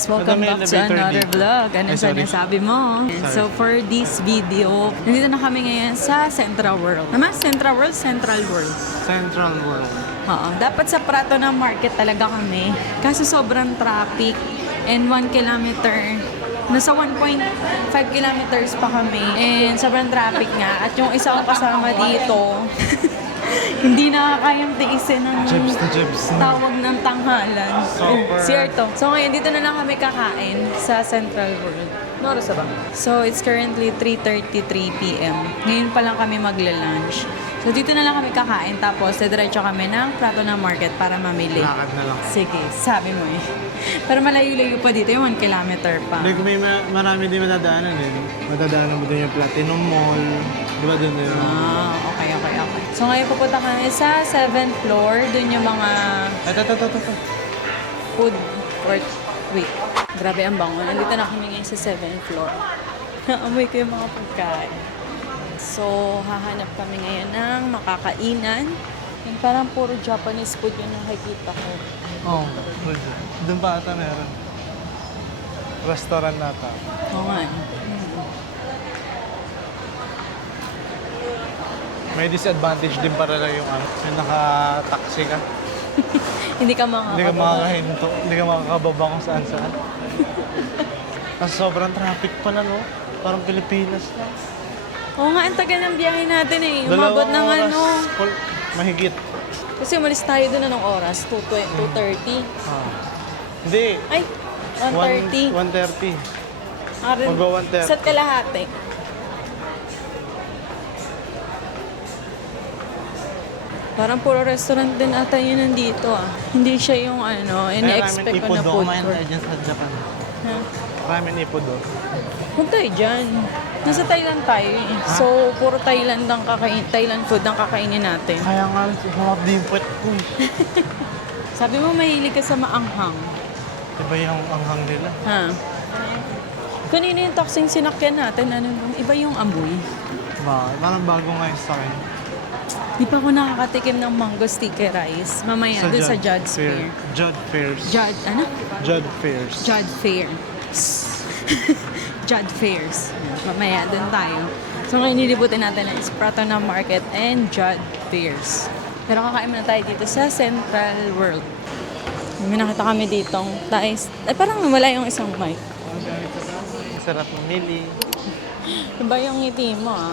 guys! Welcome back to another vlog. Ano sabi mo? So for this video, nandito na kami ngayon sa Central World. Naman, Central World? Central World. Central World. Oo. Dapat sa Prato na market talaga kami. Kaso sobrang traffic. And 1 kilometer. Nasa 1.5 kilometers pa kami. And sobrang traffic nga. At yung isa kong kasama dito, hindi nakakayang tiisin ng tawag ng tanghalan. Si Arto. So ngayon, dito na lang kami kakain sa Central World. Noros ba? So it's currently 3:33 p.m. Ngayon pa lang kami magla-lunch. So dito na lang kami kakain. Tapos diretso kami ng Prato na Market para mamili. Lakad na lang. Sige, sabi mo eh. Pero malayo-layo pa dito, yung 1 kilometer pa. Hindi, kung may marami din madadaanan din. Madadaanan mo din yung Platinum Mall. Di ba doon yun? Okay. So ngayon pupunta kami sa 7th floor. Doon yung mga Ito. food court. Wait, grabe ang bango. Nandito na kami ngayon sa 7th floor. Naamoy ko yung mga pagkain. So, hahanap kami ngayon ng makakainan. Yung parang puro Japanese food yung nakikita ko. Oo. Doon pa ata meron. Restaurant nata. Oo nga. May disadvantage din para lang yung ano. Yung naka-taxi ka. Hindi ka Hindi ka makakahinto. Hindi ka makakababa kung saan-saan. Kasi sobrang traffic pala, no? Parang Pilipinas na. Oo nga, ang tagal ng biyahe natin eh. Umabot ng oras. ano. Mahigit. Kasi umalis tayo doon anong oras? 2:30. Hindi. Ay, 1:30. 1:30. Arin, Mag-1:30. Isa't kalahati. Parang puro restaurant din ata yun nandito ah. Hindi siya yung ano, ini-expect ko na food Kumain court. tayo dyan sa Japan. Ha? Ramen ipodo. Huwag tayo dyan. Nasa Thailand tayo eh. So, puro Thailand food ang kakainin natin. Kaya nga, sarap din puwet ko. Sabi mo mahilig ka sa maanghang. Iba yung anghang nila. Ha? Kanina yung toxing sinakyan natin, ano bang iba yung amoy. Parang bago nga yung sa akin. Di pa ako nakakatikim ng mango sticky rice. Mamaya, doon sa Judd's Fair. Judd Fairs. Ano? Judd Fairs. Judd Fair. Judd Fairs. Mamaya, doon tayo. So ngayon nilibutin natin ang Prato na Market and Judd Fairs. Pero kakain muna tayo dito sa Central World. May nakita kami ditong Thais. Parang wala yung isang mic. Sarap mamili. Iba yung ngiti mo ah.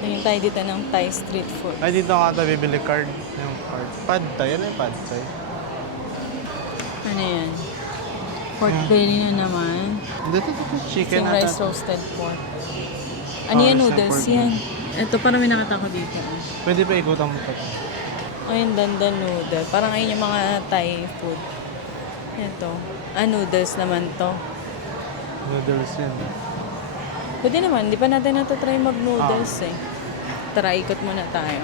Tingin tayo dito ng Thai street food. Ay, dito nga ata bibili card. Yung card. Pad Thai. Ano yung Pad Thai? Ano yan? Pork belly na naman. Dito. Chicken Sing ata. rice roasted pork. Ano yan? Noodles yan. Ito parang may nakita ko dito. Pwede pa ikutan mo pa. Ayun, dandan noodle. Parang ayun yung mga Thai food. Ito. Noodles naman to. Noodles yan. Pwede naman, di pa natin natatry mag-noodles eh. Tara, ikot muna tayo.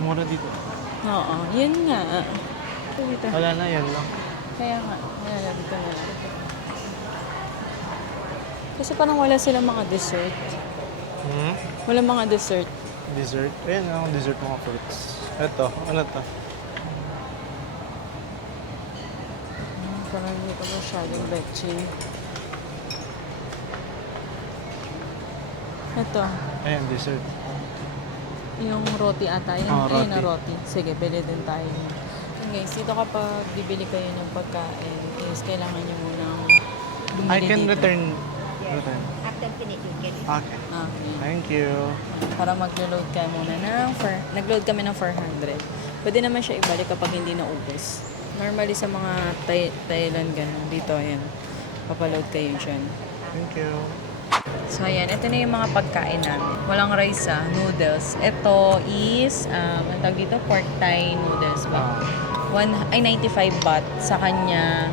Mura dito. Oo, yun nga. Dito. Wala na, yan lang. Kaya nga, wala na dito na lang. Kasi parang wala silang mga dessert. Wala mga dessert. Dessert. Ayan ang dessert mga fruits. Ito, ano to? Parang hindi ko masyadong betchin. Ito, Ayan, dessert. yung roti ata. Yung Oh, ayun na roti. roti. Sige, bili din tayo. Yun guys, dito kapag bibili kayo ng pagkain, is kailangan nyo munang bumili I can dito. return. After finish, you get it. Okay. Okay. Thank you. Para mag-load ka muna ng nag-load kami ng 400. Pwede naman siya ibalik kapag hindi naubos. Normally sa mga Thailand ganun. Dito, ayan. Papaload kayo dyan. Thank you. So, ayan. Ito na yung mga pagkain namin. Walang rice noodles. Ito is, ang tawag dito, pork Thai noodles ba? 95 baht. Sa kanya,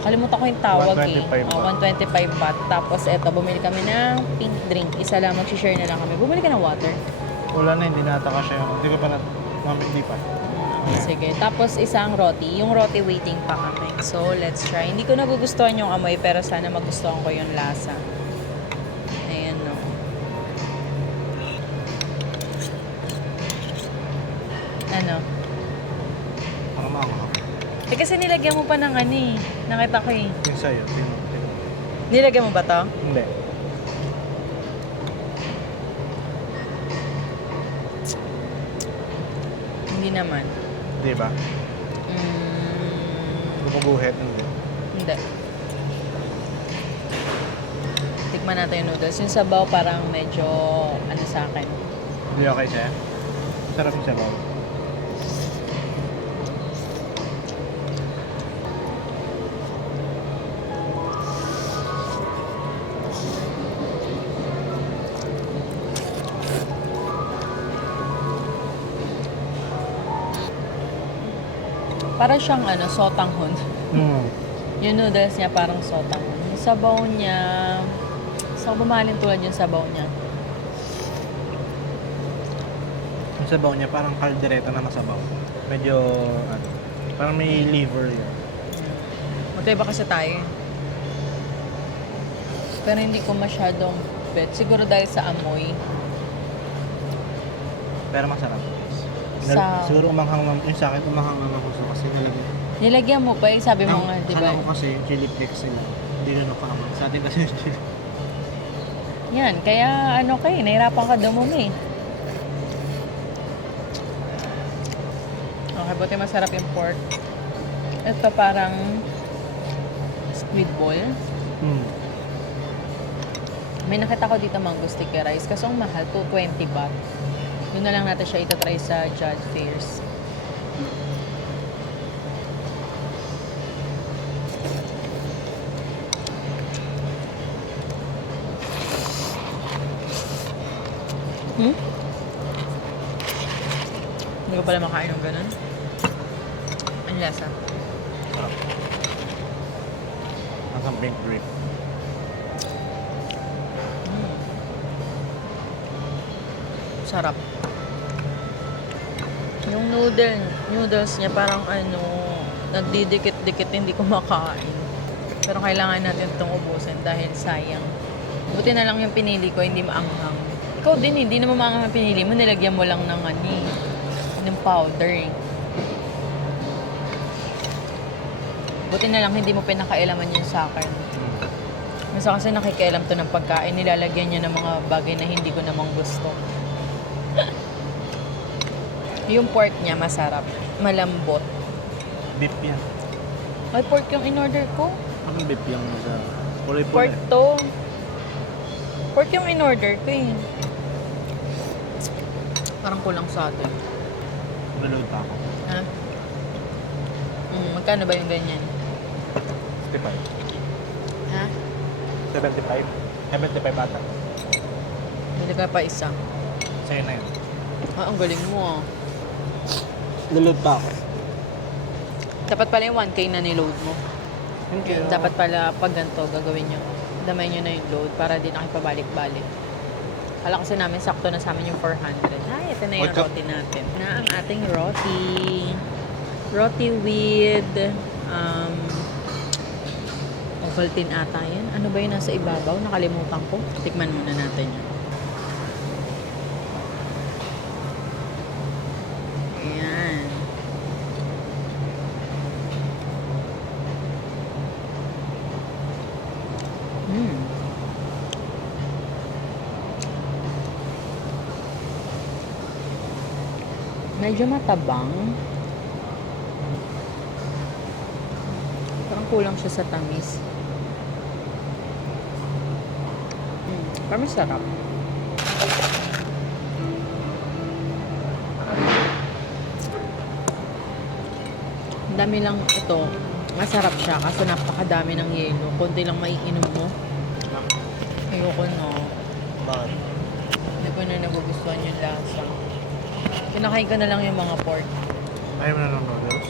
kalimutan ko yung tawag 125 baht. 125 baht. Tapos, ito, bumili kami ng pink drink. Isa lang, mag-share na lang kami. Bumili ka ng water. Wala na, hindi nata ka siya. Hindi ko pa na... Mami, hindi pa. Sige. Tapos, isang roti. Yung roti waiting pa kami. So, let's try. Hindi ko nagugustuhan yung amoy, pero sana magustuhan ko yung lasa. Ayan, no. Ano? Parang maanghang. Eh kasi nilagyan mo pa ng ano eh. Nakita ko eh. Yung sa'yo. Nilagyan mo ba to? Hindi. Hindi naman. Di ba? Gumuguhit. Hindi. Tikman natin yung noodles. Yung sabaw parang medyo ano sa akin. Hindi okay siya. Sarap yung sabaw. Parang siyang ano, sotanghon. Hmm. Yung noodles niya parang sotanghon. Yung sabaw niya, gusto ko bumahalin tulad yung sabaw niya. Yung sabaw niya parang kaldereta na masabaw. Medyo, ano, parang may liver yun. Magkaiba kasi tayo. Pero hindi ko masyadong bet. Siguro dahil sa amoy. Pero masarap. Siguro yung sa akin, umanghang naman gusto kasi nalagyan. Nilagyan mo pa eh, sabi mo nga, di ba? Kala ko kasi chili flakes sila. Hindi na nakamang. Sa atin kasi chili. Yan, kaya ano kay, nahirapan ka dumumi. Okay, buti masarap yung pork. Ito parang squid ball. May nakita ko dito mango sticky rice. Kaso ang mahal, 220 baht. Yun na lang natin siya itatry sa Judge Fairs. Hindi ko pala makain ng ganun. Ang lasa. Ang pink grape. Sarap. Yung noodles niya parang ano, nagdidikit-dikit, hindi ko makain. Pero kailangan natin itong ubusin dahil sayang. Buti na lang yung pinili ko, hindi maanghang. Ikaw din, hindi naman maanghang yung pinili mo, nilagyan mo lang ng ng powder eh. Buti na lang hindi mo pinakailaman yun sa akin. Kasi kasi nakikialam to ng pagkain, nilalagyan niya ng mga bagay na hindi ko namang gusto. Yung pork niya masarap, malambot. Beef yan. Ay, pork yung in-order ko. Anong beef yung sa kulay Pork pula? to. Pork yung in-order ko eh. Parang kulang sa atin. Naload pa ako. Ha? Magkano ba yung ganyan? 65. Ha? 75. 75 ata. Bili ka pa isa. Sa'yo na yun. Ah, ang galing mo ah. Naload pa ako. Dapat pala yung 1K na niload mo. Thank you. Dapat pala pag ganito gagawin nyo. Damay nyo na yung load para di nakipabalik-balik. Kala kasi namin sakto na sa amin yung 400. Ay, ito na yung roti natin. Na ang ating roti. Roti with Ovaltine ata yan. Ano ba yung nasa ibabaw? Nakalimutan ko. Tikman muna natin yun. Ayan. Medyo matabang. Parang kulang siya sa tamis. Parang masarap. Ang dami lang ito. Masarap siya kasi napakadami ng yelo. Konti lang maiinom mo. Ayoko no. Bakit? Hindi ko na nagugustuhan yung lasa. Kinakain ko na lang yung mga pork. Ayaw mo na ng noodles?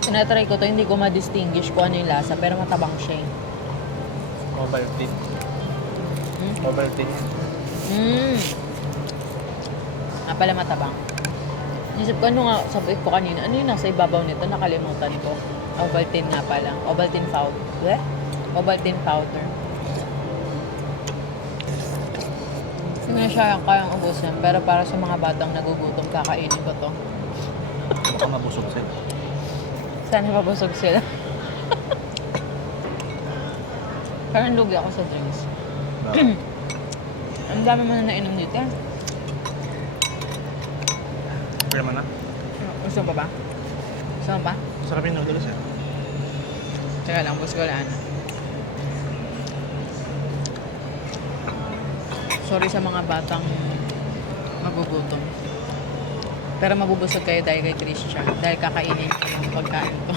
Tinatry ko to, hindi ko ma-distinguish kung ano yung lasa, pero matabang siya eh. Ovaltine. Ovaltine. Pala matabang. Isip ko, ano nga, sabi ko kanina, ano yung nasa ibabaw nito? Nakalimutan ko. Ovaltine nga pala. Ovaltine powder. Ovaltine powder. Hindi siya kayang ubusin, pero para sa mga batang nagugutom, kakainin ko to. Baka mabusog sa'yo. Sana mapabusog sila. Parang lugi ako sa drinks. Ang dami mo na nainom dito. Pwede man na. Gusto mo pa ba? Gusto mo pa? Sarap yung noodles eh. Teka lang, bus ko lang. Sorry sa mga batang magugutom. Pero mabubusog kayo dahil kay Christian. Dahil kakainin ko yung pagkain ko.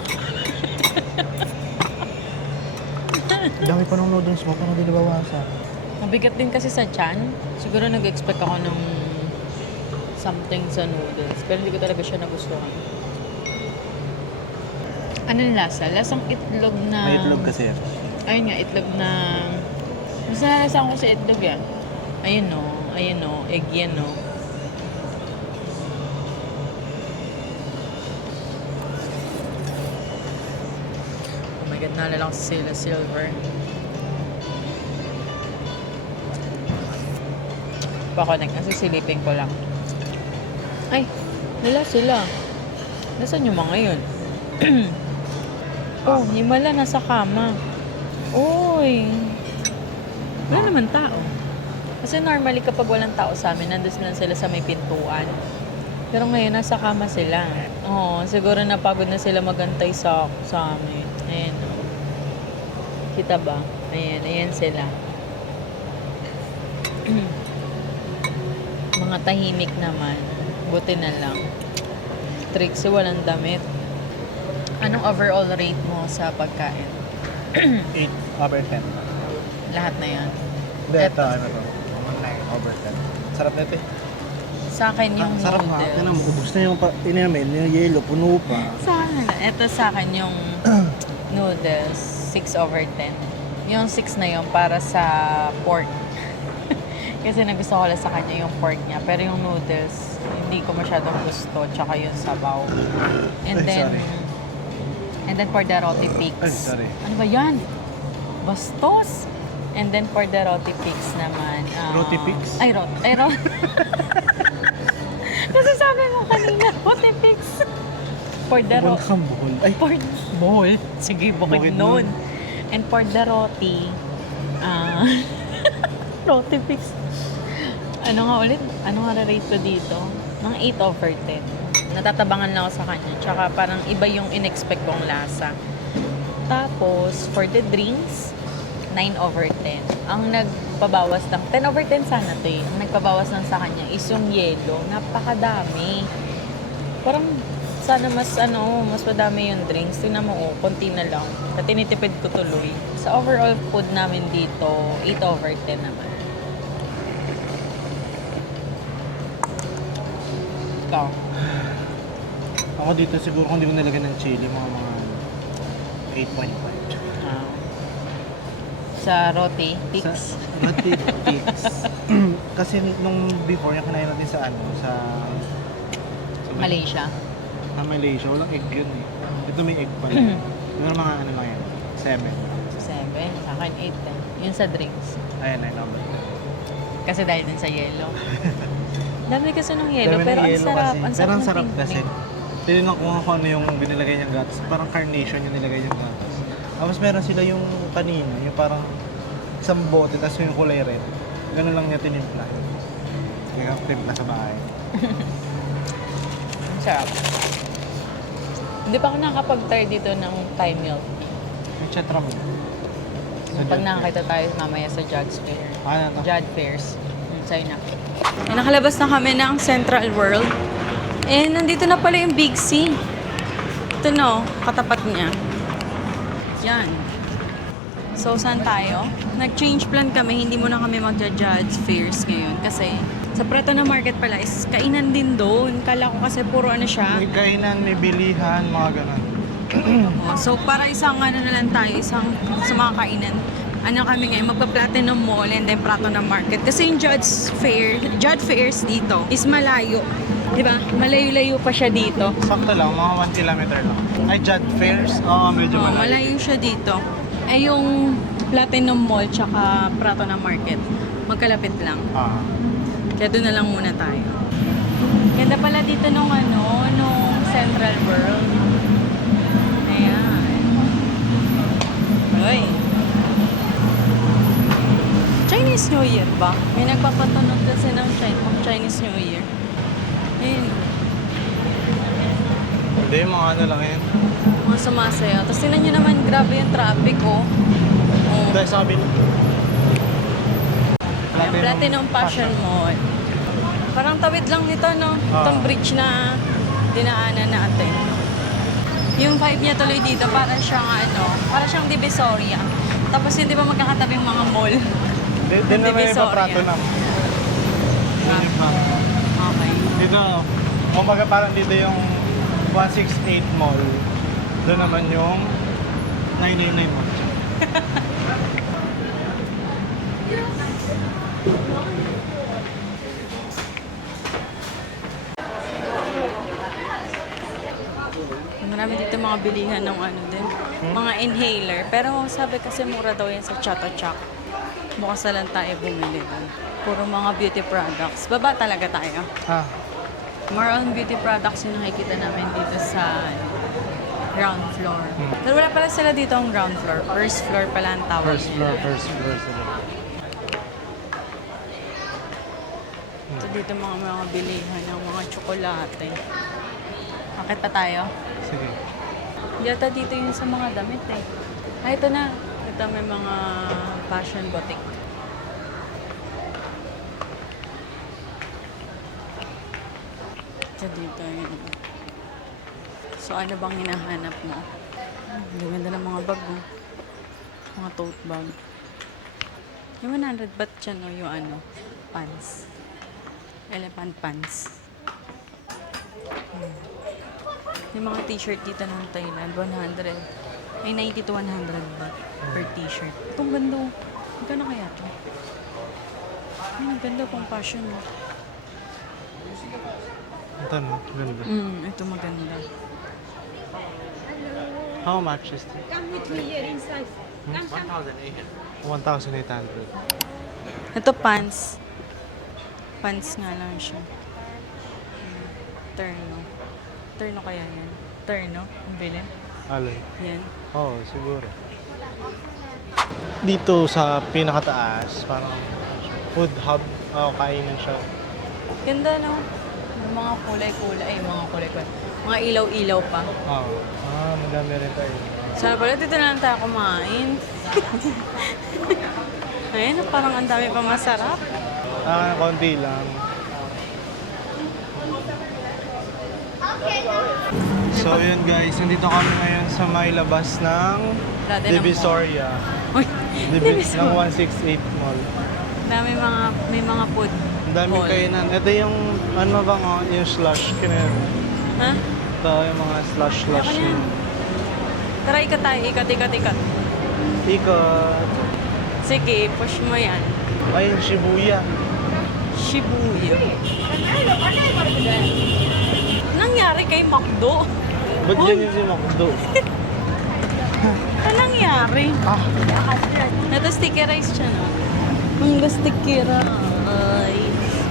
Dami pa ng noodles mo, paano di nabawasan? Mabigat din kasi sa tiyan. Siguro nag-expect ako ng something sa noodles. Pero hindi ko talaga siya nagustuhan. Anong lasa? Lasang itlog na... May itlog kasi. Ayun nga, itlog na... Mas nalasahan ko sa itlog yan. Ayun o. Ayun o. Egg yan o. Oh my God, naalala ko sa Sila Silver. Pa-connect. Nasisilipin ko lang. Ay, nila sila. Nasaan yung mga yun? Oh, himala, nasa kama. Uy. Wala naman tao. Kasi normally kapag walang tao sa amin, nandun lang sila sa may pintuan. Pero ngayon, nasa kama sila. Oo, siguro napagod na sila magantay sa amin. Ayan. Kita ba? Ayan, ayan sila. Mga tahimik naman. Buti na lang. Trixie, walang damit. Anong overall rate mo sa pagkain? 8/10. Lahat na yan. Hindi, ito, ano to? 9/10. Sarap na ito eh. Sa akin yung Sarap nga. noodles. Ano, ubus na yung inamin, yung yellow, puno pa. Sa akin na. Ito sa akin yung noodles, 6/10. Yung 6 na yun para sa pork. Kasi nagusto ko lang sa kanya yung pork niya. Pero yung noodles, hindi ko masyadong gusto. Tsaka yung sabaw. And Ay, then, sorry. and then for the roti pics. Ay, sorry. Ano ba yan? Bastos! And then for the roti pics naman. Roti pics? Ay, roti. Kasi sabi mo kanina, roti pics. For the Buhol roti. kang buhol. Ay, For bowl. Sige, bukid Bukid nun. nun. And for the roti, roti pics. Ano nga ulit? Ano nga rate ko dito? Mga 8/10. Natatabangan lang ako sa kanya. Tsaka parang iba yung in-expect kong lasa. Tapos, for the drinks, 9/10. Ang nagpabawas lang, 10/10 sana to eh. Ang nagpabawas lang sa kanya is yung yelo. Napakadami. Parang sana mas madami yung drinks. Tingnan mo, konti na lang. At tinitipid ko tuloy. Sa overall food namin dito, 8/10 naman. Ikaw. ako dito siguro kung di ko nilagyan ng chili, mga 8.5. Ah. Sa roti, pics. Roti Pix. Kasi nung before, yung kinain natin sa Malaysia. Malaysia, walang egg yun eh. Ito may egg pa rin. Pero mga ano lang yan, 7. 7. Sa akin, 8 din. Yun sa drinks. Ayan, 9/10. Kasi dahil din sa yelo. Dami kasi ng yelo, pero ang sarap. Ang Pero ang ng sarap pink kasi. drink. Tinignan ko kung ano yung binilagay niyang gatas. Parang carnation yung nilagay niyang gatas. Tapos meron sila yung kanina, yung parang isang bote, tapos yung kulay red. Ganun lang niya tinimpla. Kaya timpla sa bahay. Ang sarap. Hindi pa ako nakakapag-try dito ng Thai milk. Yung chatra mo. Pag nakakita tayo mamaya sa Judge Fair. Ano to? Judge Fairs. Sa'yo na. Nakalabas na kami ng Central World. Eh, nandito na pala yung Big C. Ito no, katapat niya. Yan. So, saan tayo? Nag-change plan kami, hindi muna kami magja-judge fairs ngayon. Kasi, sa Preto na Market pala is kainan din doon. Kala ko kasi puro ano siya. May kainan, may bilihan, mga ganun. So, para isang ano na lang tayo, isang sa mga kainan. Ano kami ngayon, magpa-Platinum Mall and then Prato na Market. Kasi yung Judge Fairs dito is malayo. Di ba? Malayo-layo pa siya dito. Sakto lang, mga 1 kilometer lang. Ay, Judd Fairs? Oo, medyo Oh, malayo. malayo siya dito. Eh yung Platinum Mall tsaka Prato na Market, magkalapit lang. Ah. Kaya doon na lang muna tayo. Ganda pala dito nung Central World. Chinese New Year ba? May nagpapatunog kasi ng Chinese New Year. Ayun. Hindi, mga ano lang yan. Mga sumasaya. Tapos tinan nyo naman, grabe yung traffic, oh. Oh. Dahil sabi Platinum Fashion Mall. Parang tawid lang nito, no? Itong bridge na dinaanan natin. Yung vibe niya tuloy dito, parang siyang parang Divisoria. Tapos hindi ba magkakatabing mga mall? Din na may paprato na. Okay. Dito, kumbaga parang dito yung 168 Mall. Doon naman yung 989 Mall. Marami dito mga bilihan ng din. Mga inhaler. Pero sabi kasi mura daw yan sa Chato Chak. Bukas na lang tayo bumili doon. Puro mga beauty products. Baba talaga tayo. More on beauty products yung nakikita namin dito sa ground floor. Pero wala pala sila dito ang ground floor. First floor pala ang tawag nila. First floor sila. So dito mga bilihan ng mga tsokolate. Bakit pa tayo? Sige. Yata dito yung sa mga damit eh. Ito na. Ito may mga fashion boutique. Ito dito yun. So ano bang hinahanap mo? Ang ganda ng mga bag mo. Mga tote bag. Yung 100 baht dyan o yung pants. Elephant pants. Yung mga t-shirt dito ng Thailand, 100. May 90 to 100 baht per t-shirt. Itong ganda. Magkano kaya ito? Ay, ang ganda pang fashion. Ito no, ganda. Ito maganda. How much is it? Come with me here inside. 1,800. Ito pants. Pants nga lang siya. Terno. Terno kaya yan? Terno? Ang bilhin? Alay. Yan. Oo, siguro. Dito sa pinakataas, parang food hub. Kainan siya. Ganda, no? May mga kulay-kulay. Mga kulay-kulay. Mga ilaw-ilaw pa. Madami rin tayo. Sana pala dito na lang tayo kumain. Ayun, parang ang dami pa masarap. Konti lang. So yun guys, nandito kami ngayon sa may labas ng Dati ng Divisoria. Uy, Ng Divisoria. 168 Mall. May mga food. Ang dami hall. kainan. Ito yung, yung slush. Kinain. Ha? Ito yung mga slush Ano yan? yun. Tara, ikat tayo. Ikat. Ikot. Sige, push mo yan. Ayun, Shibuya. Shibuya. Nangyari kay McDo? Ba't ganyan si McDo? Ano nangyari? Ito sticky rice siya, no? Ang sticky rice.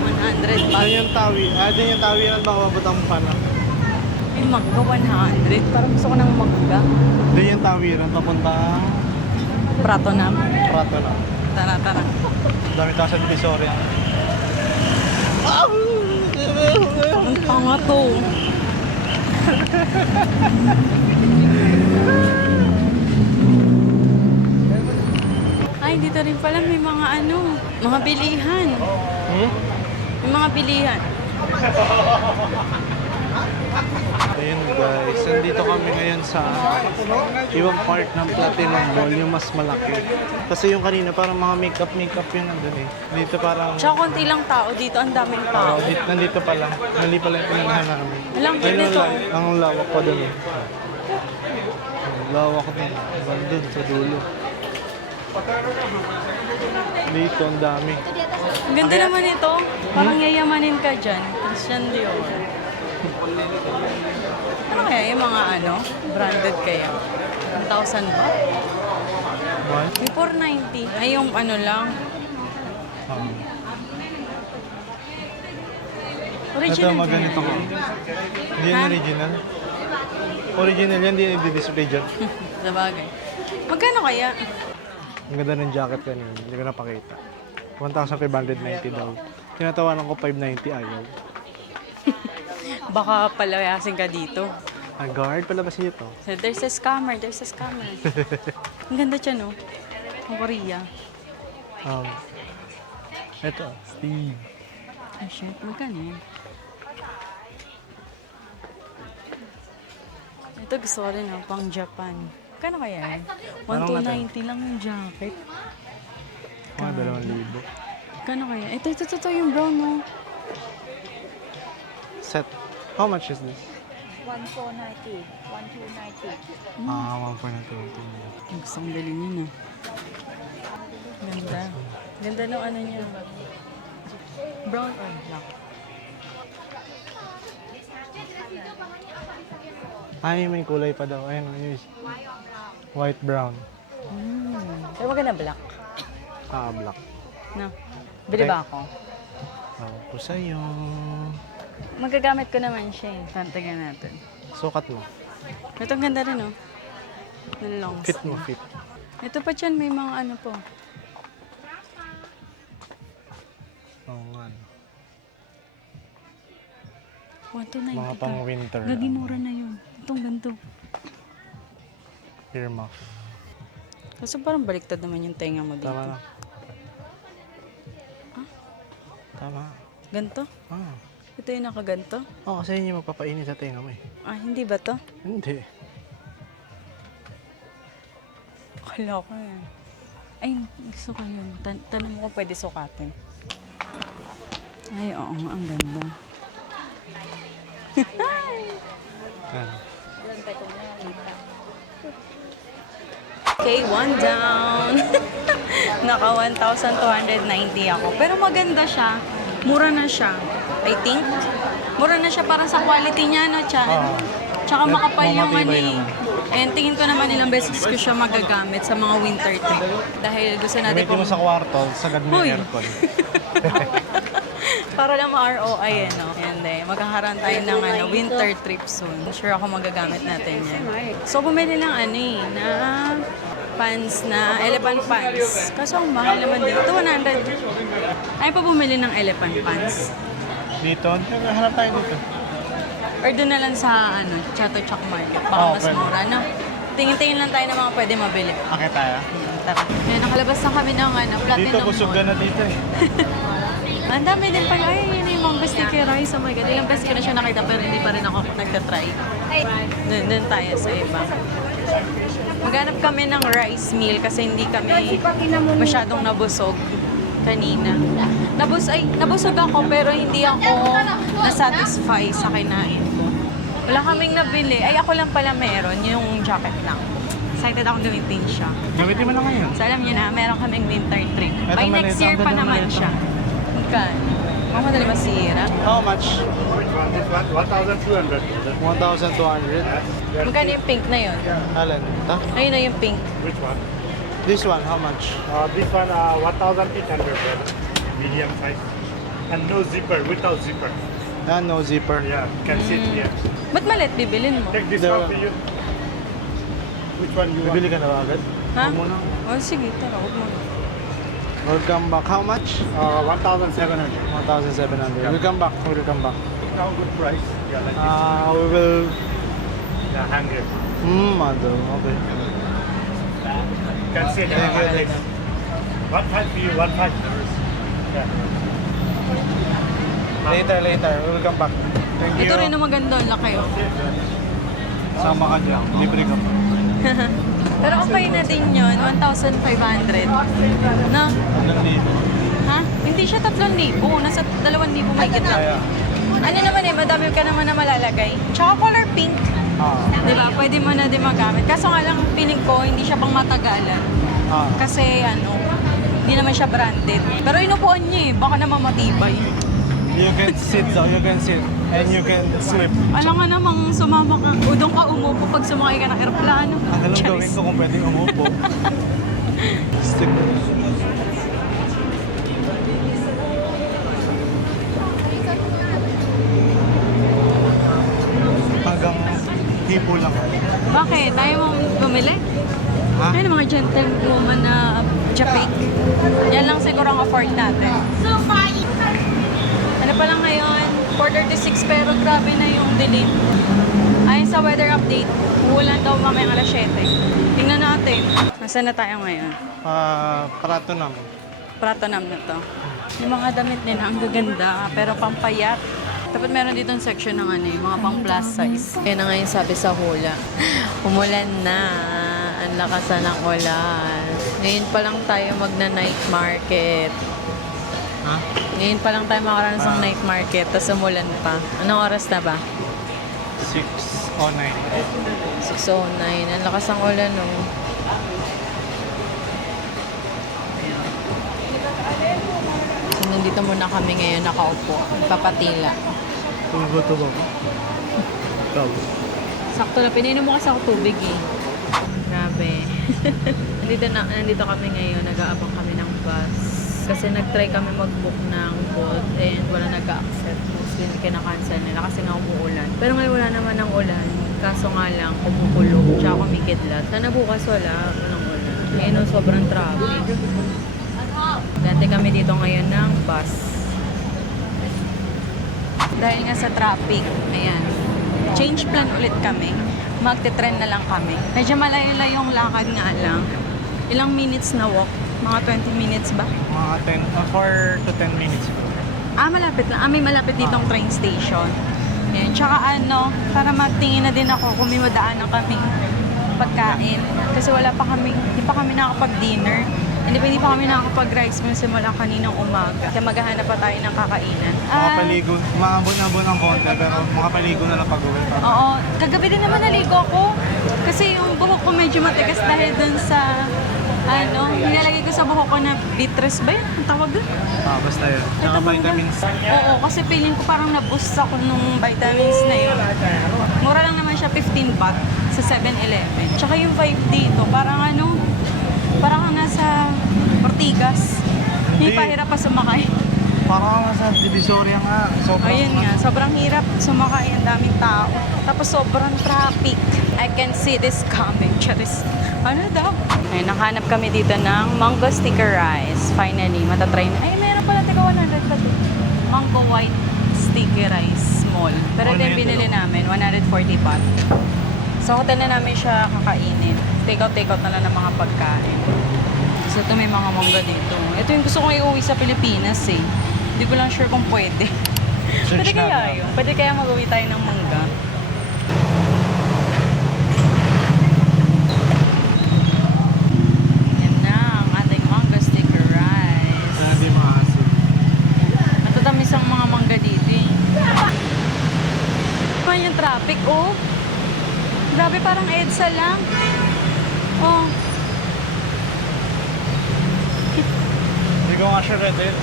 100 Ano baht. yung tawi? Din yung tawi na makababutang pana. Yung mangga 100. Parang gusto ko ng mangga. Din yung tawiran papunta Prato na. Prato na. Tara. Dami tayo sa Divisoria. Ang tanga to. Ay, dito rin pala may mga mga bilihan. May mga bilihan. Ayun guys, nandito kami ngayon sa ibang part ng Platinum Mall, yung mas malaki. Kasi yung kanina parang mga makeup yung nandun eh. Dito parang, Tsaka konti lang tao dito, ang daming tao. nandito pa lang. Nandito pala yung pinanahan namin. Alam ko Ayun, dito. ang lawak pa dun eh. Ang lawak dun. Dun sa dulo. Dito, ang dami. Ang ganda naman ito. Parang yayamanin ka dyan. Christian Dior. Ano kaya yung mga branded kaya? 1,000 ba? What? May 490. Ay, yung lang. Ito, Original maganito kaya ka. yan? Hindi yan Ha? original. Original yan, hindi i-display dyan. Sabagay. Magkano kaya? Ang ganda ng jacket kanina, hindi ko napakita. 1,590 daw. Tinatawanan ko 590 ayaw. Baka palayasin ka dito. Ah, guard, palabasin niyo to. So, there's a scammer. Ang ganda siya, no? Ang Korea. Ito, Steve. Ay, shit. Magkano yan? Ito gusto ko rin, pang Japan. Kano kaya yan? Anong 1,290 lang yung jacket. Mga 2,000. Kano kaya? Ito yung brown, no? Set. How much is this? 1490. 1290. Ah, 1,490. Ang gusto kong bilhin yun, ah. Ganda. Ganda nung ano niya. Brown or black? Ay, may kulay pa daw. Ayun, ayun. White, brown. Pero maganda black. Ah, black. No? Bili ba ako? Tawag ko sa'yo. Magagamit ko naman siya eh. Tantagan natin. Sukat mo. Ito ang ganda rin, oh. Ng long Fit mo, fit. Ito pa dyan, may mga ano po. Oo nga. 1,290 Mga ka. pang winter. Gagi mura na yun. Itong ganito. Earmuff. Kaso parang baliktad naman yung tenga mo dito. Tama na. Tama. Ganto? Ah. Ito yung nakaganto? Oo, kasi yun yung magpapainit sa tenga mo eh. Ah, hindi ba to? Hindi. Kala ko yan. Ay, gusto ko yun. Tanong mo kung pwede sukatin. Ay, oo nga, ang ganda. Yan. Okay, one down. Naka 1,290 ako. Pero maganda siya. Mura na siya. I think. Mura na siya para sa quality niya, no, Chan? Oo. Tsaka makapal yung ano Mamatibay eh. naman. And tingin ko naman ilang beses ko siya magagamit sa mga winter trip. Dahil gusto natin Gamitin mo sa kwarto, sagad mo Hoy! yung aircon. Para lang ma-ROI, no? And magkakaroon tayo ng winter trip soon. Sure ako magagamit natin yan. So, bumili ng na pants na elephant pants. Kaso ang mahal naman dito, 100. Ay pa bumili ng elephant pants. Dito, hanap tayo dito. Or doon na lang sa Chato Chak Market. Baka Oo, mas pwede. mura na. Tingin-tingin lang tayo ng mga pwede mabili. Okay tayo. Tara. Ayan, nakalabas na kami ng platinum Dito, busog mall. na dito eh. Ang dami din pala. Ay, yun yung Mangga Sticky Rice. Oh my God. Ilang beses ko na siya nakita pero hindi pa rin ako nagtatry. Doon tayo sa iba. Maghanap kami ng rice meal kasi hindi kami masyadong nabusog kanina. Nabusog ako pero hindi ako nasatisfy sa kinain ko. Wala kaming nabili. Ay, ako lang pala meron. Yung jacket lang. Excited akong gamitin siya. Gamitin mo na ngayon. So alam niyo na, meron kaming winter trip. Eto, By maliit next ang year pa ganda, naman maliit siya. Magkano? Ang madali masira. How much? Which one? This one? 1,200. 1,200. Magkano yung pink na yun? Alan, ta? Ayun na yung pink. Which one? This one, how much? This one, 1,800, brother. Medium size. And no zipper, without zipper. Ah, no zipper. Yeah, can sit here. Ba't malit bibilin mo? Take this The- one for you. Which one you want? Bibili ka na ba agad? Ha? Huwag mo na. Oh, sige, tara, huwag mo. Welcome back. How much? 1,700. 1,700. Welcome back. Welcome back. Now good price. Yeah, like this. We will... Yeah, hang it. Mother. Okay. Can sit Thank you, like thank this. 1,500 for you, 1,500. Yeah. Later. We'll come back. Thank you. Ito rin ang maganda, ang laki oh. Sama ka dyan. Libre ka pa. Pero okay na din yun, 1,500. No? Hanggang dito. Ha? Hindi siya 3,000. Nasa 2,000 may lang. Kaya. Ano naman madami ka naman na malalagay. Tsaka color pink. Ah. Diba? Pwede mo na din magamit. Kaso nga lang, piling ko, hindi siya pang matagalan. Ah. Kasi hindi naman siya branded. Pero inupuan niya eh, baka naman matibay. You can sit down. You can sit. And you can sleep. Alam nga namang sumama ka, doon ka umupo pag sumakay ka ng aeroplano. Ang alam gawin ko kung pwedeng umupo. Stick. Hanggang hipo lang. Bakit? Tayo mo bumili? Ha? Ayun, mga gentlewoman na Japik. Yan lang siguro ang afford natin. Ano pa lang ngayon? 4:36 pero grabe na yung dilim. Ayon sa weather update, uulan daw mamayang alas 7. Tingnan natin. Nasaan na tayo ngayon? Prato na. Prato nam na to. Yung mga damit nila, ang gaganda, pero pampayat. Dapat meron dito section ng ano, yung mga pang plus size. Yan na ngayon sabi sa hula. Umulan na. Ang lakasan ng ulan. Ngayon pa lang tayo magna-night market. Ha? Ngayon pa lang tayo makaranas ng night market, tapos umulan pa. Anong oras na ba? 6:09. 6:09. Ang lakas ng ulan, no? So, nandito muna kami ngayon, nakaupo. Papatila. Tubo. Ikaw. Sakto na, pinainom mo kasi ako tubig eh. Grabe. nandito kami ngayon, nag-aabang kami ng bus. Kasi nag-try kami mag-book ng boat and wala nag-accept. Mostly kinakancel nila kasi nga umuulan. Pero ngayon wala naman ng ulan. Kaso nga lang, kumukulog. Tsaka kumikidlat. Sana bukas walang ulan. Ngayon sobrang traffic. Dati kami dito ngayon ng bus. Dahil nga sa traffic, ayan. Change plan ulit kami. Magte-trend na lang kami. Medyo malayo-layo yung lakad nga lang. Ilang minutes na walk? Mga 20 minutes ba? Mga 4 to 10 minutes. Malapit na. May malapit ditong train station. Ayan. Tsaka para matingin na din ako kung may madaanan kaming pagkain. Kasi hindi pa kami nakapag-dinner. Hindi pa kami nakapag-rice meal simula kaninang umaga. Kaya maghahanap pa tayo ng kakainan. Makapaligo. Maambon ng konti, pero makapaligo na lang pag-uwi. Oo. Kagabi din naman naligo ako. Kasi yung buhok ko medyo matigas dahil dun sa nilalagay ko sa buhok ko na bitres ba yun? Ang tawag dun? Basta yun. Tsaka vitamins. Oo, kasi feeling ko parang naboost ako nung vitamins na yun. Mura lang naman siya, 15 baht sa 7-Eleven. Tsaka yung vibe dito, parang parang nasa Ortigas. Hindi pa hirap pa sumakay. Parang nasa Divisoria nga. Ayun nga, sobrang hirap sumakay, ang daming tao. Tapos sobrang traffic. I can see this coming. Charis. Ano daw? Ay, nakahanap kami dito ng mango sticker rice. Finally, matatry na. Ay, meron pala, teka 100 pa dito. Mango white sticky rice small. Pero ito yung binili namin, 140 baht. Sa hotel na namin siya kakainin. Take out na lang ng mga pagkain. So ito may mga mangga dito. Ito yung gusto kong iuwi sa Pilipinas eh. Hindi ko lang sure kung pwede. Pwede kaya yun? Pwede kaya mag-uwi tayo ng mangga? Yan na ang ating mango sticker rice. Hindi maasim. Matatamis ang mga mangga dito eh. Ano yung traffic oh? Grabe, parang EDSA lang. Oh. Hindi ko nga sure din.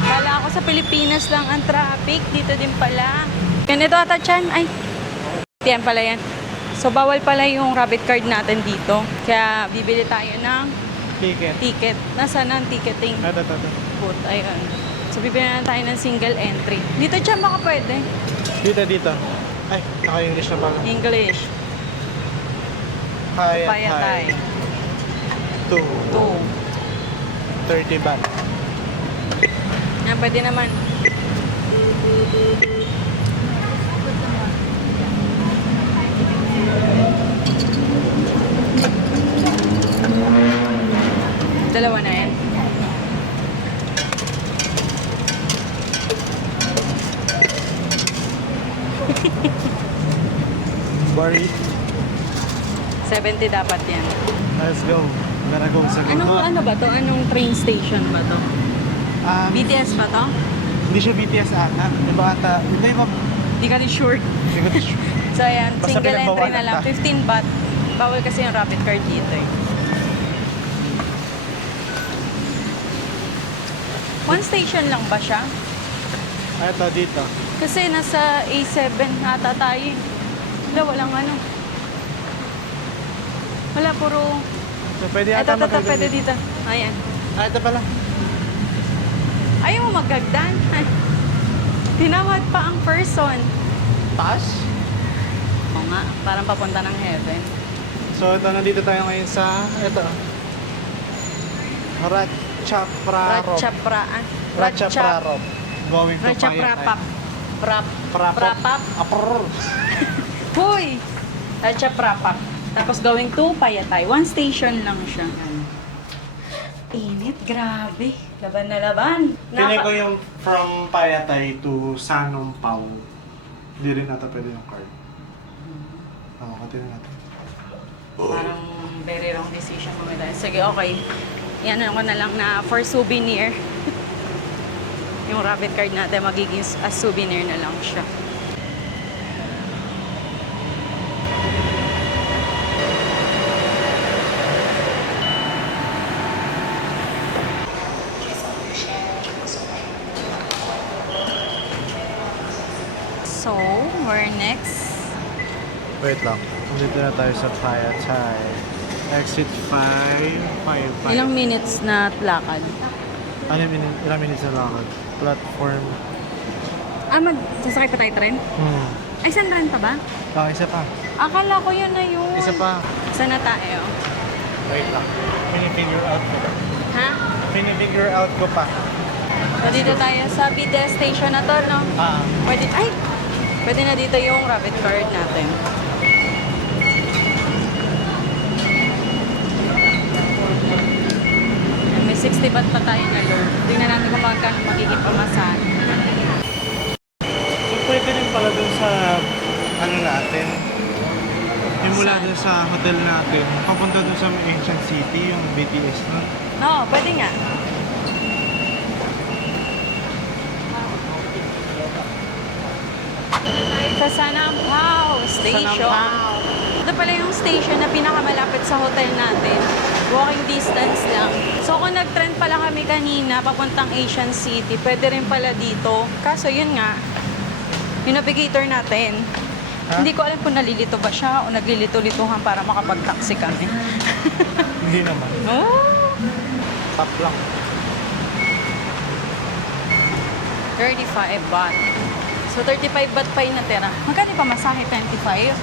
Kala ko sa Pilipinas lang ang traffic. Dito din pala. Ganito ata, Chan. Ay, yan pala yan. So, bawal pala yung rabbit card natin dito. Kaya, bibili tayo ng ticket. Nasaan ang ticketing Ito. booth? Ayun. So, bibili na tayo ng single entry. Dito, Chan, baka pwede. Dito. Ay, naka-English na pala. English. Paya tayo. 2. 30 baht. Yan, pwede naman. Dalawa na yan. Bari. 70 dapat yan. Let's go. Gotta go sa Ano ba to? Anong train station ba to? BTS ba to? Hindi siya BTS ata. Iba ata. Hindi ba? Hindi ka rin sure. Hindi ko sure. So ayan, Basta single entry pinagbawalan na lang. ka. 15 baht. Bawal kasi yung rapid card dito eh. One station lang ba siya? Ito, dito. Kasi nasa A7 ata tayo. Wala, walang ano. Wala, puro... So, pwede ata Ito, pwede dito. Ayan. Ito pala. Ayaw mo maghagdan. Tinawad pa ang person. Taas? Oo nga, parang papunta ng heaven. So, ito, nandito tayo ngayon sa, ito, Ratchaprarop. Ratchaprarop. Going to Ratchaprapap. Prapap. Prapap. Aprr. Hoy! Ratchaprapap. Tapos going to Payatay. One station lang siya. Init, grabe. Laban na laban. Pili ko yung from Payatay to Sanumpao. Hindi rin nata pwede yung card. Oo, continue natin. Parang very wrong decision mo tayo. Sige, okay. Yan ko na lang na for souvenir. Yung rabbit card natin magiging as souvenir na lang siya. So, we're next. Wait lang. Nandito na tayo sa Payatay. Exit 555. Ilang minutes na lakad? Ilang minutes na lakad? Platform. Sasakay pa tayo tren? Ay, saan tren pa ba? Isa pa. Akala ko yun na yun. Isa pa. Saan na tayo? Wait lang. Fini-figure out ko pa. Ha? Fini-figure out ko pa. So, dito tayo sa BTS station na to, no? Pwede na dito yung rabbit card natin. May 60 baht pa tayo na loan. Tingnan natin kung magkano magiging pamasahe. So, pwede rin pala dun sa ano natin. Yung mula Saan? dun sa hotel natin, papunta dun sa Ancient City, yung BTS na. Oo, pwede nga. Sa Sanampao Station. Sanampao. Ito pala yung station na pinakamalapit sa hotel natin. Walking distance lang. So kung nag-trend pala kami kanina papuntang Asian City, pwede rin pala dito. Kaso yun nga, yung navigator natin, hindi ko alam kung nalilito ba siya o naglilito-lituhan para makapag-taxi kami. Hindi naman. Oh! Tap lang. 35 baht. So 35 baht pa yung natira. Magkano yung pamasahe? 25?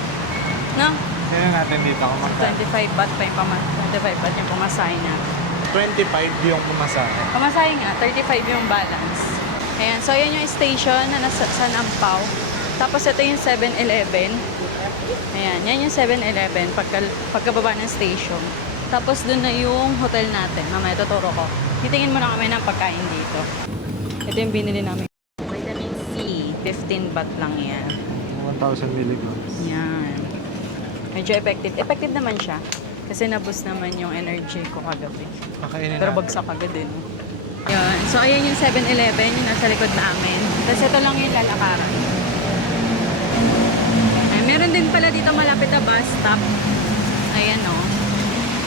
No? Tingnan natin dito kung magkano. 25 baht pa yung pamasahe. 25 baht yung pamasahe na. 25 yung pumasahe. Pamasahe nga, 35 yung balance. Ayan, so ayan yung station na nasa Sanampao. Tapos ito yung 7-Eleven. Ayan, yan yung 7-Eleven pagkababa ng station. Tapos dun na yung hotel natin. Mamaya tuturo ko. Titingin muna kami ng pagkain dito. Ito yung binili namin. Vitamin C, 15 baht lang yan. 1,000 milligrams. Yan. Medyo effective. Effective naman siya. Kasi naboost naman yung energy ko kagabi. Kakainin Pero natin. bagsak agad din. Yan. So, ayan yung 7-Eleven, yung nasa likod namin. Tapos ito lang yung lalakaran. Ay, meron din pala dito malapit na bus stop. Ayan o.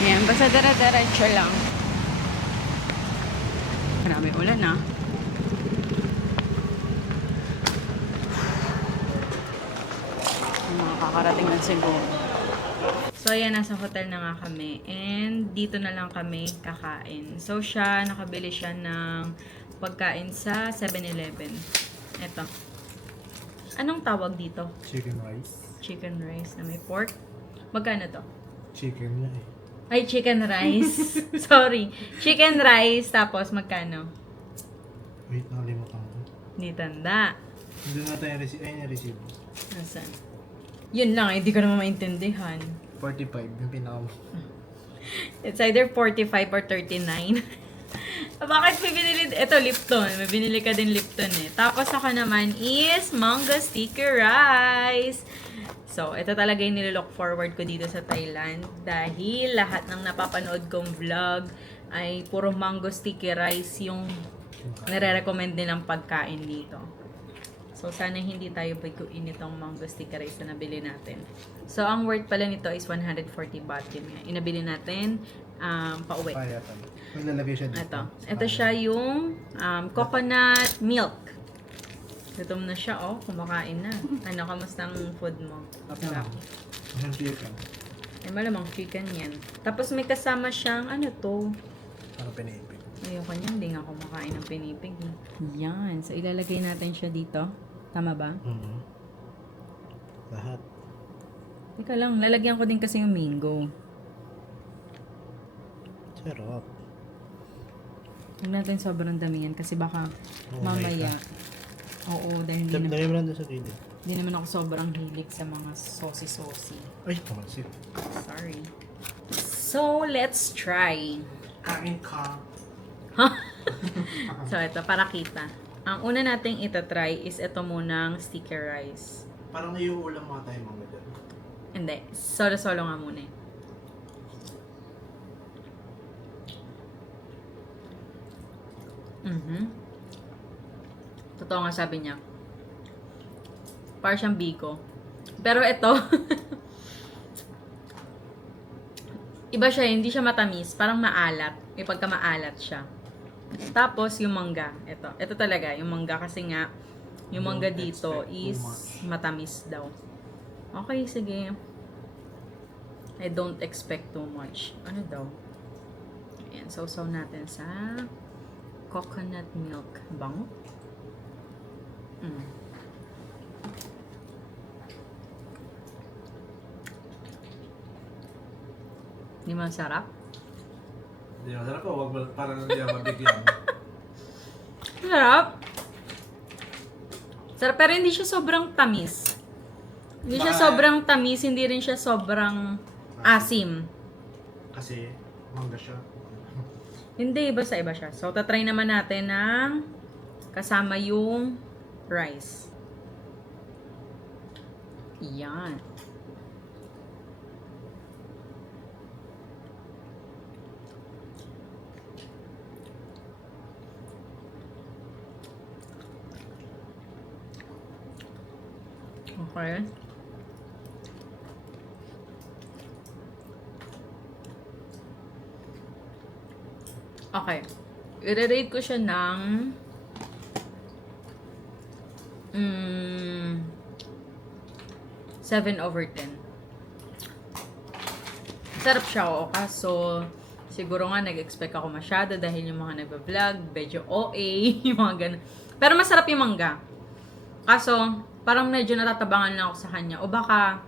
Ayan, basta dara-diretso lang. Marami ulan ah. Makakarating na siguro. So, ayan, nasa hotel na nga kami. And, dito na lang kami kakain. So, nakabili siya ng pagkain sa 7-Eleven. Eto. Anong tawag dito? Chicken rice. Chicken rice na may pork. Magkano to? Chicken na eh. Ay, chicken rice. Sorry. Chicken rice. Tapos, magkano? Wait, nakalimutan ko. Hindi tanda. Hindi natin yung receive. Ayun yung receive. Nasaan? Yun lang, hindi ko naman maintindihan. 45, yung pinaka. It's either 45 or 39. Bakit may binili? Ito, Lipton. May binili ka din Lipton eh. Tapos ako naman is mango sticky rice. So, ito talaga yung nililook forward ko dito sa Thailand. Dahil lahat ng napapanood kong vlog ay puro mango sticky rice yung nire-recommend nilang pagkain dito. So, sana hindi tayo biguin itong mango sticky rice na nabili natin. So, ang worth pala nito is 140 baht. Yun nga. Inabili natin pauwi. Payatan. Maglalagay siya dito. Ito siya yung coconut milk. Gutom na siya, oh. Kumakain na. Ano, kamusta ang food mo? Sarap. Ang chicken. Ay, malamang chicken yan. Tapos may kasama siyang, ano to? Parang pinipig. Ayoko niyan, hindi nga kumakain ng pinipig. Eh. Yan. So, ilalagay natin siya dito. Tama ba? Lahat. Teka lang, lalagyan ko din kasi yung mango. Sarap. Huwag natin sobrang damihan kasi baka mamaya. Oo, dahil hindi naman, Lagay mo lang doon sa gilid. hindi naman ako sobrang hilig sa mga saucy-saucy. Ay, tumalsik. Sorry. So, let's try. Kain ka. So, ito, para kita. Ang una nating itatry is ito munang sticky rice. Parang naiuulam mga tayo mga dyan. Hindi, solo-solo nga muna eh. Totoo nga sabi niya. Para siyang biko. Pero ito, iba siya, hindi siya matamis. Parang maalat. May pagka-maalat siya. Tapos, yung mangga. Ito talaga, yung mangga. Kasi nga, yung mangga Don't dito expect is too much. matamis daw. Okay, sige. I don't expect too much. Ano daw? Ayan, sausaw natin sa coconut milk. Bango? Di ba sarap? Hindi na sarap po. Parang hindi ako mabigyan. Sarap. Sarap, pero hindi siya sobrang tamis. Hindi siya Baka- sobrang tamis, hindi rin siya sobrang asim. Kasi mangga siya. Hindi, basta iba siya. So, tatry naman natin ng kasama yung rice. Yan. Okay. Okay. I-rate ko siya ng 7/10. Sarap siya, oo. Kaso, siguro nga nag-expect ako masyado dahil yung mga nagba-vlog, medyo OA, yung mga ganun. Pero masarap yung mangga. Kaso, parang medyo natatabangan lang ako sa kanya. O baka,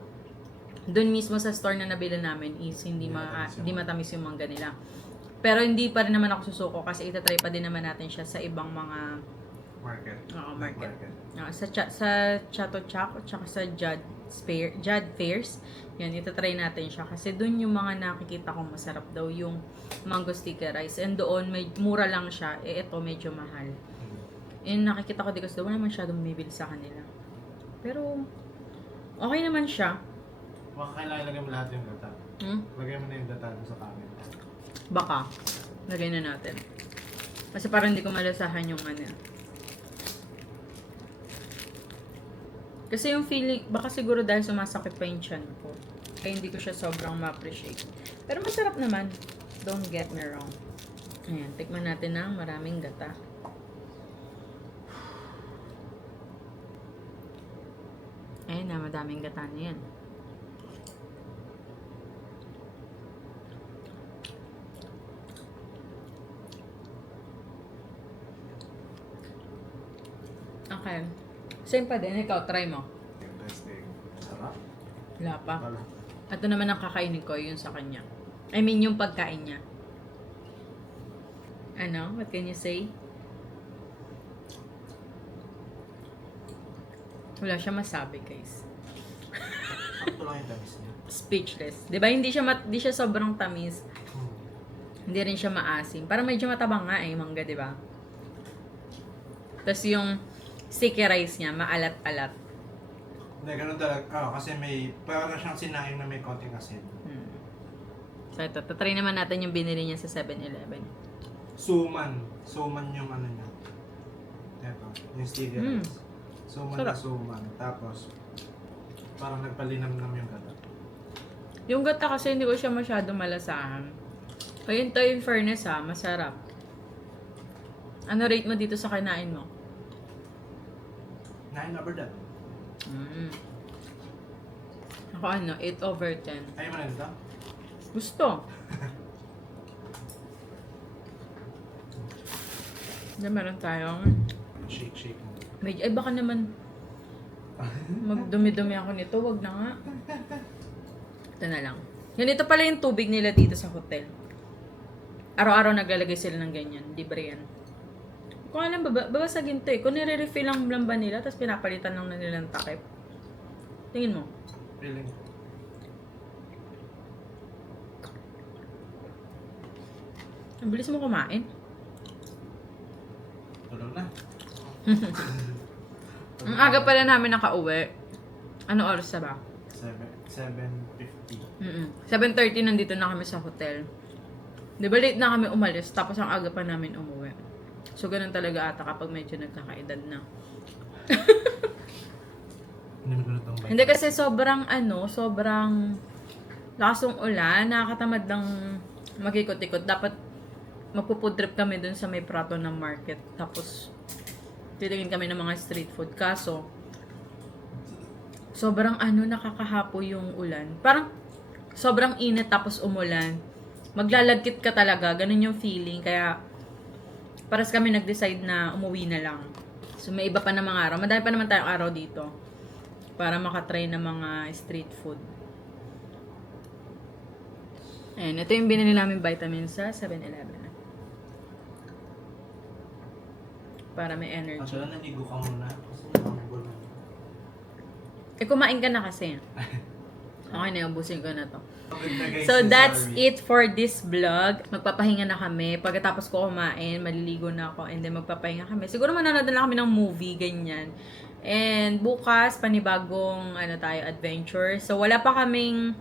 dun mismo sa store na nabili namin is hindi matamis yung mangga nila. Pero hindi pa rin naman ako susuko kasi itatry pa din naman natin siya sa ibang mga Market. market. Sa Chato Chaco tsaka sa Judd Fairs. Yan, itatry natin siya kasi dun yung mga nakikita kong masarap daw yung mango sticky rice. And doon, mura lang siya. Ito medyo mahal. And nakikita ko di kasi wala naman masyadong bumibili sa kanila. Pero, okay naman siya. Baka kailangan lagay mo lahat yung gata. Lagay mo na yung gata sa kanin. Baka. Lagay na natin. Kasi parang hindi ko malasahan yung ano. Kasi yung feeling, baka siguro dahil sumasakit pa yung tiyan ko. Kaya hindi ko siya sobrang ma-appreciate. Pero masarap naman. Don't get me wrong. Ayan, tikman natin ng maraming gata. Ayan na, madaming gata na yan. Okay. Same pa din. Ikaw, try mo. Interesting. Sarap. Wala pa. Wala. Ito naman ang kakainin ko, yun sa kanya. I mean, yung pagkain niya. Ano? What can you say? Wala siya masabi, guys. Sakto lang yung tamis niya. Speechless. Di ba? Hindi siya sobrang tamis. Hindi rin siya maasim. Parang medyo matabang nga eh, mangga, di ba? Tapos yung sticky rice niya, maalat-alat. Hindi, ganun talaga. Kasi may, parang siyang sinaing na may konting asin. So ito, tatry naman natin yung binili niya sa 7-Eleven. Suman. Suman yung ano niya. Ito, yung sticky rice. Suman Sarap. na suman. Tapos, parang nagpalinam-nam yung gata. Yung gata kasi hindi ko siya masyado malasahan. Ayun to, in fairness ha, masarap. Ano rate mo dito sa kinain mo? 9/10. Ako ano, 8/10. Ayaw mo na dito? Gusto. Meron tayong Shake mo. medyo, ay baka naman magdumi-dumi ako nito, wag na nga. Ito na lang. Ganito pala yung tubig nila dito sa hotel. Araw-araw naglalagay sila ng ganyan. Libre yan. Kung alam, babasagin to eh. Kung nire-refill lang ba nila, tapos pinapalitan lang na nila ng takip. Tingin mo. Feeling. Ang bilis mo kumain. Tulog na. Ang aga pala namin nakauwi. Ano oras na ba? 7:50. 7:30 nandito na kami sa hotel. Di ba late na kami umalis, tapos ang aga pa namin umuwi. So, ganun talaga ata kapag medyo nagkakaedad na. Hindi mo ganun ba? Hindi kasi sobrang lakas ng ulan, nakakatamad lang mag-ikot-ikot. Dapat magpo-food trip kami dun sa may Prato ng market. Tapos, titingin kami ng mga street food. Kaso, sobrang nakakahapo yung ulan. Parang, sobrang init tapos umulan. Maglalagkit ka talaga. Ganun yung feeling. Kaya, paras kami nag-decide na umuwi na lang. So, may iba pa na mga araw. Madami pa naman tayong araw dito. Para makatry ng mga street food. Ayan, ito yung binili namin vitamin sa 7-Eleven. Para may energy. Actually, naligo ka muna. Kasi nakakabol na. Kumain ka na kasi. Okay na, ubusin ko na to. So, that's it for this vlog. Magpapahinga na kami. Pagkatapos ko kumain, maliligo na ako. And then, magpapahinga kami. Siguro manonood na lang kami ng movie, ganyan. And bukas, panibagong adventure. So, wala pa kaming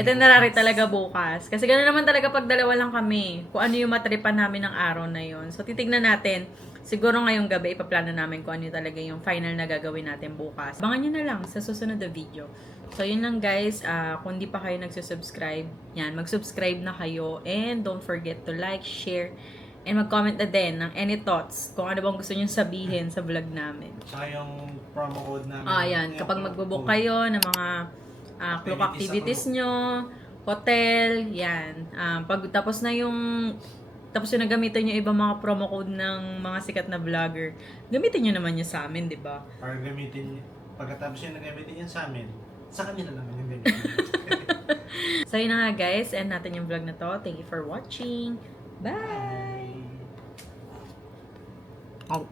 itinerary talaga bukas. Kasi gano'n naman talaga pag dalawa lang kami. Kung ano yung matripan namin ng araw na yon. So, titignan natin. Siguro ngayong gabi, ipaplano namin kung ano talaga yung final na gagawin natin bukas. Abangan nyo na lang sa susunod na video. So, yun lang guys. Kung di pa kayo nagsusubscribe, yan, mag-subscribe na kayo. And don't forget to like, share, and mag-comment na din ng any thoughts kung ano bang gusto nyo sabihin sa vlog namin. Saka yung promo code namin. Yan. Kapag magbo-book kayo ng mga clock activities nyo, hotel, yan. Tapos yung nagamitan nyo ibang mga promo code ng mga sikat na vlogger, gamitin nyo naman yun sa amin, di ba? Para gamitin, pagkatapos yung nagamitin yan sa amin, sa kanila naman yung gamitin. So yun na nga guys, end natin yung vlog na to. Thank you for watching. Bye! Oh.